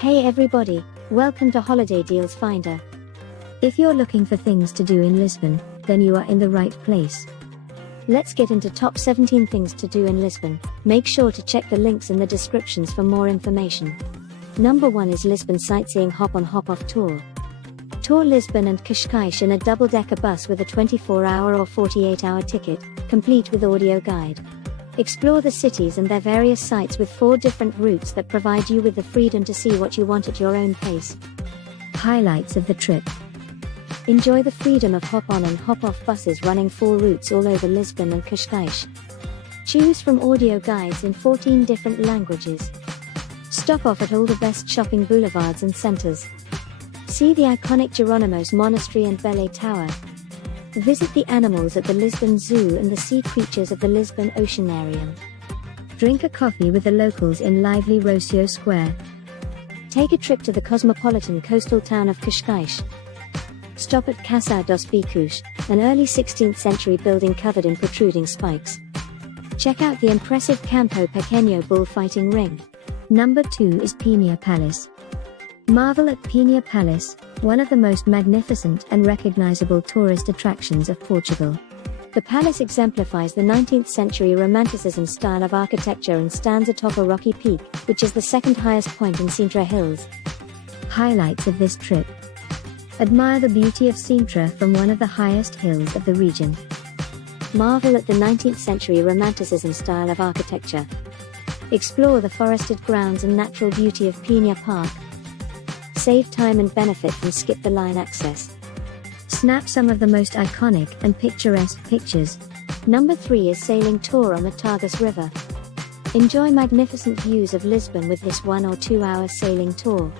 Hey everybody, welcome to Holiday Deals Finder. If you're looking for things to do in Lisbon, then you are in the right place. Let's get into top 17 things to do in Lisbon. Make sure to check the links in the descriptions for more information. Number 1 is Lisbon Sightseeing Hop-on Hop-off Tour. Tour Lisbon and Cascais in a double-decker bus with a 24-hour or 48-hour ticket, complete with audio guide. Explore the cities and their various sites with 4 different routes that provide you with the freedom to see what you want at your own pace. Highlights of the trip. Enjoy the freedom of hop-on and hop-off buses running 4 routes all over Lisbon and Cascais. Choose from audio guides in 14 different languages. Stop off at all the best shopping boulevards and centers. See the iconic Jeronimo's Monastery and Belay Tower. Visit the animals at the Lisbon Zoo and the sea creatures of the Lisbon Oceanarium. Drink a coffee with the locals in lively Rocio Square. Take a trip to the cosmopolitan coastal town of Cascais. Stop at Casa dos Bicos, an early 16th century building covered in protruding spikes. Check out the impressive Campo Pequeño bullfighting ring. Number 2 is Peña Palace. Marvel at Peña Palace, one of the most magnificent and recognizable tourist attractions of Portugal. The palace exemplifies the 19th century Romanticism style of architecture and stands atop a rocky peak, which is the second highest point in Sintra Hills. Highlights of this trip. Admire the beauty of Sintra from one of the highest hills of the region. Marvel at the 19th century Romanticism style of architecture. Explore the forested grounds and natural beauty of Peña Park. Save time and benefit from skip-the-line access. Snap some of the most iconic and picturesque pictures. Number 3 is Sailing Tour on the Tagus River. Enjoy magnificent views of Lisbon with this 1 or 2 hour sailing tour.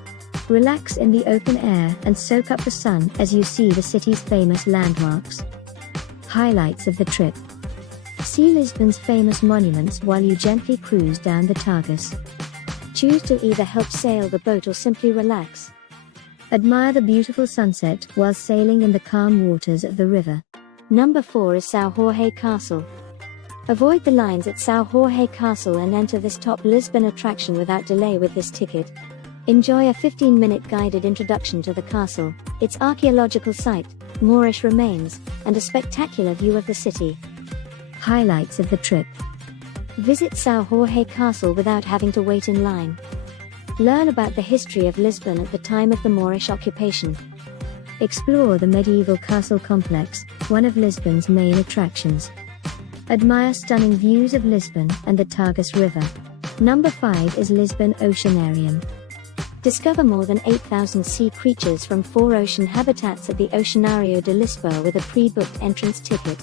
Relax in the open air and soak up the sun as you see the city's famous landmarks. Highlights of the trip. See Lisbon's famous monuments while you gently cruise down the Tagus. Choose to either help sail the boat or simply relax. Admire the beautiful sunset while sailing in the calm waters of the river. Number 4 is São Jorge Castle. Avoid the lines at São Jorge Castle and enter this top Lisbon attraction without delay with this ticket. Enjoy a 15-minute guided introduction to the castle, its archaeological site, Moorish remains, and a spectacular view of the city. Highlights of the trip. Visit São Jorge Castle without having to wait in line. Learn about the history of Lisbon at the time of the Moorish occupation. Explore the medieval castle complex, one of Lisbon's main attractions. Admire stunning views of Lisbon and the Tagus River. Number 5 is Lisbon Oceanarium. Discover more than 8,000 sea creatures from 4 ocean habitats at the Oceanario de Lisboa with a pre-booked entrance ticket.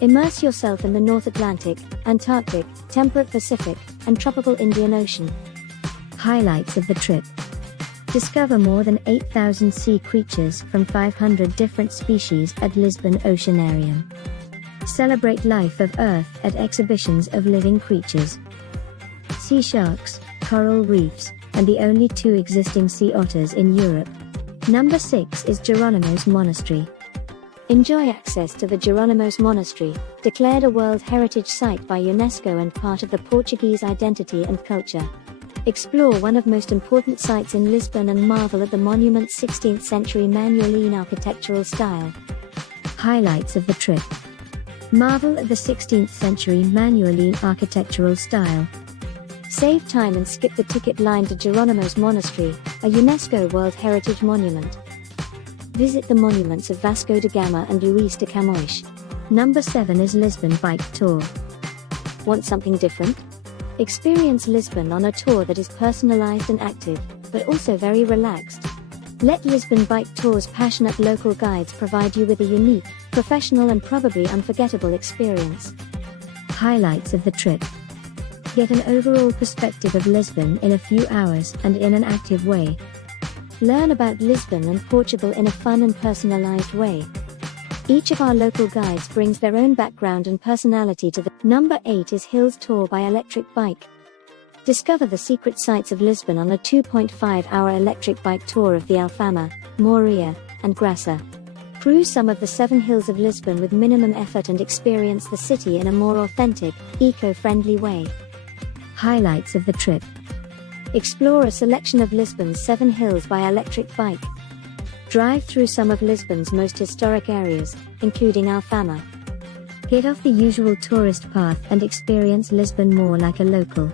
Immerse yourself in the North Atlantic, Antarctic, temperate Pacific, and tropical Indian Ocean. Highlights of the trip. Discover more than 8,000 sea creatures from 500 different species at Lisbon Oceanarium. Celebrate life of Earth at exhibitions of living creatures. Sea sharks, coral reefs, and the only 2 existing sea otters in Europe. Number 6 is Jeronimo's Monastery. Enjoy access to the Jeronimo's Monastery, declared a World Heritage Site by UNESCO and part of the Portuguese identity and culture. Explore one of the most important sites in Lisbon and marvel at the monument's 16th century Manueline architectural style. Highlights of the trip. Marvel at the 16th century Manueline architectural style. Save time and skip the ticket line to Jeronimo's Monastery, a UNESCO World Heritage Monument. Visit the monuments of Vasco da Gama and Luís de Camões. Number 7 is Lisbon Bike Tour. Want something different? Experience Lisbon on a tour that is personalized and active, but also very relaxed. Let Lisbon Bike Tour's passionate local guides provide you with a unique, professional and probably unforgettable experience. Highlights of the trip. Get an overall perspective of Lisbon in a few hours and in an active way. Learn about Lisbon and Portugal in a fun and personalized way. Each of our local guides brings their own background and personality to the. Number 8 is Hills Tour by Electric Bike. Discover the secret sights of Lisbon on a 2.5-hour electric bike tour of the Alfama, Moria, and Graça. Cruise some of the 7 hills of Lisbon with minimum effort and experience the city in a more authentic, eco-friendly way. Highlights of the trip. Explore a selection of Lisbon's 7 hills by electric bike. Drive through some of Lisbon's most historic areas, including Alfama. Get off the usual tourist path and experience Lisbon more like a local.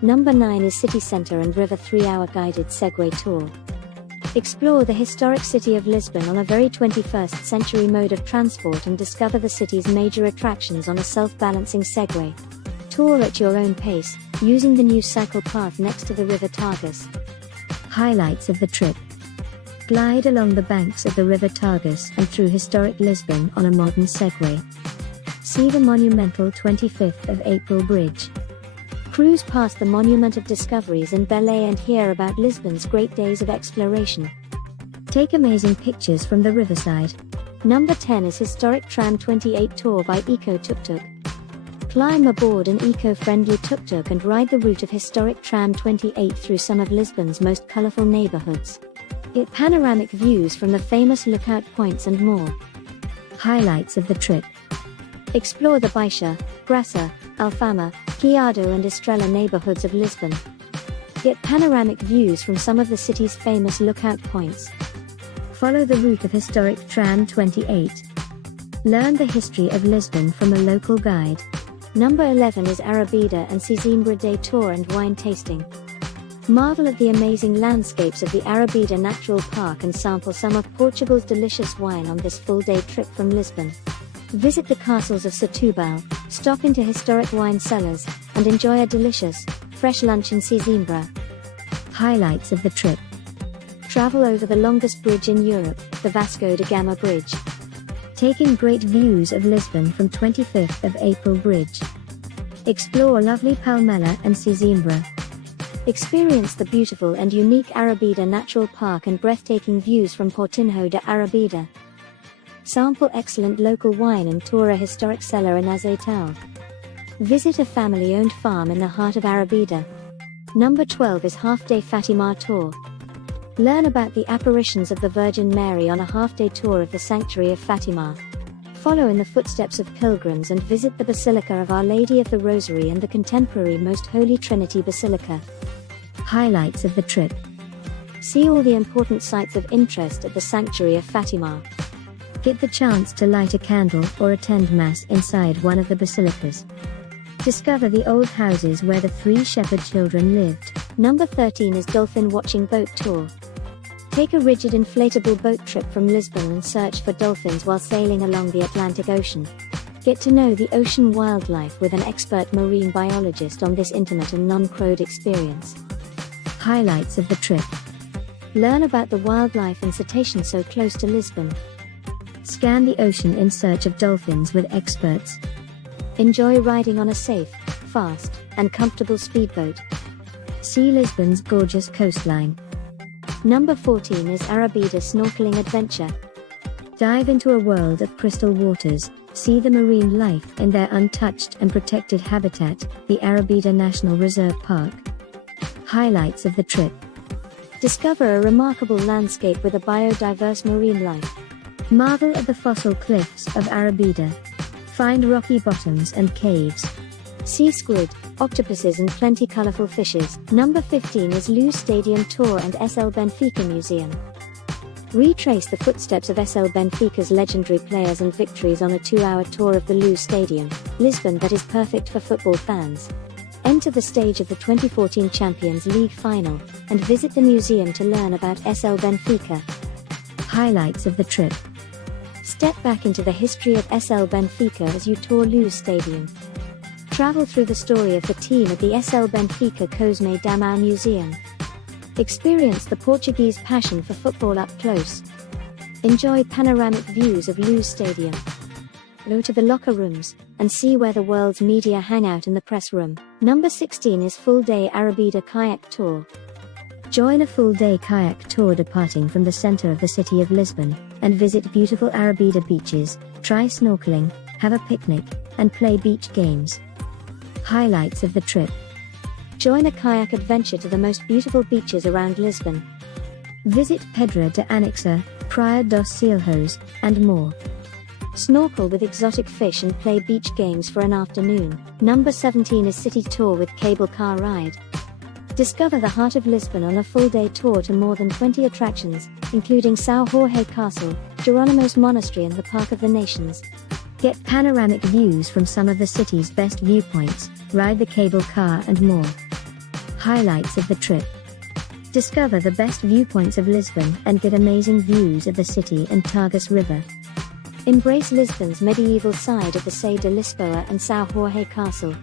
Number 9 is City Centre and River 3-hour guided Segway tour. Explore the historic city of Lisbon on a very 21st century mode of transport and discover the city's major attractions on a self-balancing Segway. Tour at your own pace, using the new cycle path next to the River Tagus. Highlights of the trip. Glide along the banks of the River Tagus and through historic Lisbon on a modern Segway. See the monumental 25th of April Bridge. Cruise past the Monument of Discoveries in Belay and hear about Lisbon's great days of exploration. Take amazing pictures from the riverside. Number 10 is Historic Tram 28 Tour by Eco Tuk Tuk. Climb aboard an eco-friendly tuk-tuk and ride the route of Historic Tram 28 through some of Lisbon's most colourful neighbourhoods. Get panoramic views from the famous lookout points and more. Highlights of the trip. Explore the Baixa, Graça, Alfama, Chiado and Estrela neighbourhoods of Lisbon. Get panoramic views from some of the city's famous lookout points. Follow the route of Historic Tram 28. Learn the history of Lisbon from a local guide. Number 11 is Arabida and Sesimbra Day Tour and Wine Tasting. Marvel at the amazing landscapes of the Arabida Natural Park and sample some of Portugal's delicious wine on this full-day trip from Lisbon. Visit the castles of Setúbal, stop into historic wine cellars, and enjoy a delicious, fresh lunch in Sesimbra. Highlights of the trip. Travel over the longest bridge in Europe, the Vasco da Gama Bridge. Take in great views of Lisbon from 25th of April Bridge. Explore lovely Palmela and Sesimbra. Experience the beautiful and unique Arabida Natural Park and breathtaking views from Portinho de Arabida. Sample excellent local wine and tour a historic cellar in Azeitão. Visit a family-owned farm in the heart of Arabida. Number 12 is Half-Day Fatima Tour. Learn about the apparitions of the Virgin Mary on a half-day tour of the Sanctuary of Fatima. Follow in the footsteps of pilgrims and visit the Basilica of Our Lady of the Rosary and the contemporary Most Holy Trinity Basilica. Highlights of the trip. See all the important sites of interest at the Sanctuary of Fatima. Get the chance to light a candle or attend Mass inside one of the basilicas. Discover the old houses where the 3 shepherd children lived. Number 13 is Dolphin Watching Boat Tour. Take a rigid inflatable boat trip from Lisbon and search for dolphins while sailing along the Atlantic Ocean. Get to know the ocean wildlife with an expert marine biologist on this intimate and non-crowed experience. Highlights of the trip. Learn about the wildlife and cetaceans so close to Lisbon. Scan the ocean in search of dolphins with experts. Enjoy riding on a safe, fast, and comfortable speedboat. See Lisbon's gorgeous coastline. Number 14 is Arabida Snorkeling Adventure. Dive into a world of crystal waters, see the marine life in their untouched and protected habitat, the Arabida National Reserve Park. Highlights of the trip. Discover a remarkable landscape with a biodiverse marine life. Marvel at the fossil cliffs of Arabida. Find rocky bottoms and caves. See squid, octopuses and plenty colorful fishes. Number 15 is Luz Stadium Tour and SL Benfica Museum. Retrace the footsteps of SL Benfica's legendary players and victories on a 2-hour tour of the Luz Stadium, Lisbon that is perfect for football fans. Enter the stage of the 2014 Champions League final, and visit the museum to learn about SL Benfica. Highlights of the trip. Step back into the history of SL Benfica as you tour Luz Stadium. Travel through the story of the team at the SL Benfica Cosme Damião Museum. Experience the Portuguese passion for football up close. Enjoy panoramic views of Luz Stadium. Go to the locker rooms, and see where the world's media hang out in the press room. Number 16 is Full-Day Arabida Kayak Tour. Join a full-day kayak tour departing from the center of the city of Lisbon, and visit beautiful Arabida beaches, try snorkeling, have a picnic, and play beach games. Highlights of the trip. Join a kayak adventure to the most beautiful beaches around Lisbon. Visit Pedra de Anexa, Praia dos Sealhos, and more. Snorkel with exotic fish and play beach games for an afternoon. Number 17 is City Tour with Cable Car Ride. Discover the heart of Lisbon on a full-day tour to more than 20 attractions, including São Jorge Castle, Jeronimo's Monastery and the Park of the Nations. Get panoramic views from some of the city's best viewpoints, ride the cable car and more. Highlights of the trip. Discover the best viewpoints of Lisbon and get amazing views of the city and Tagus River. Embrace Lisbon's medieval side of the Sé de Lisboa and São Jorge Castle.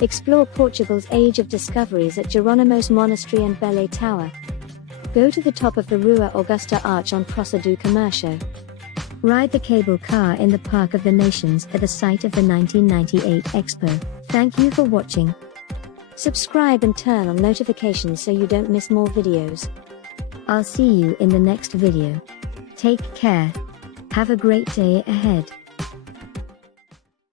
Explore Portugal's Age of Discoveries at Jeronimo's Monastery and Belém Tower. Go to the top of the Rua Augusta Arch on Praça do Comércio. Ride the cable car in the Park of the Nations at the site of the 1998 Expo. Thank you for watching. Subscribe and turn on notifications so you don't miss more videos. I'll see you in the next video. Take care. Have a great day ahead.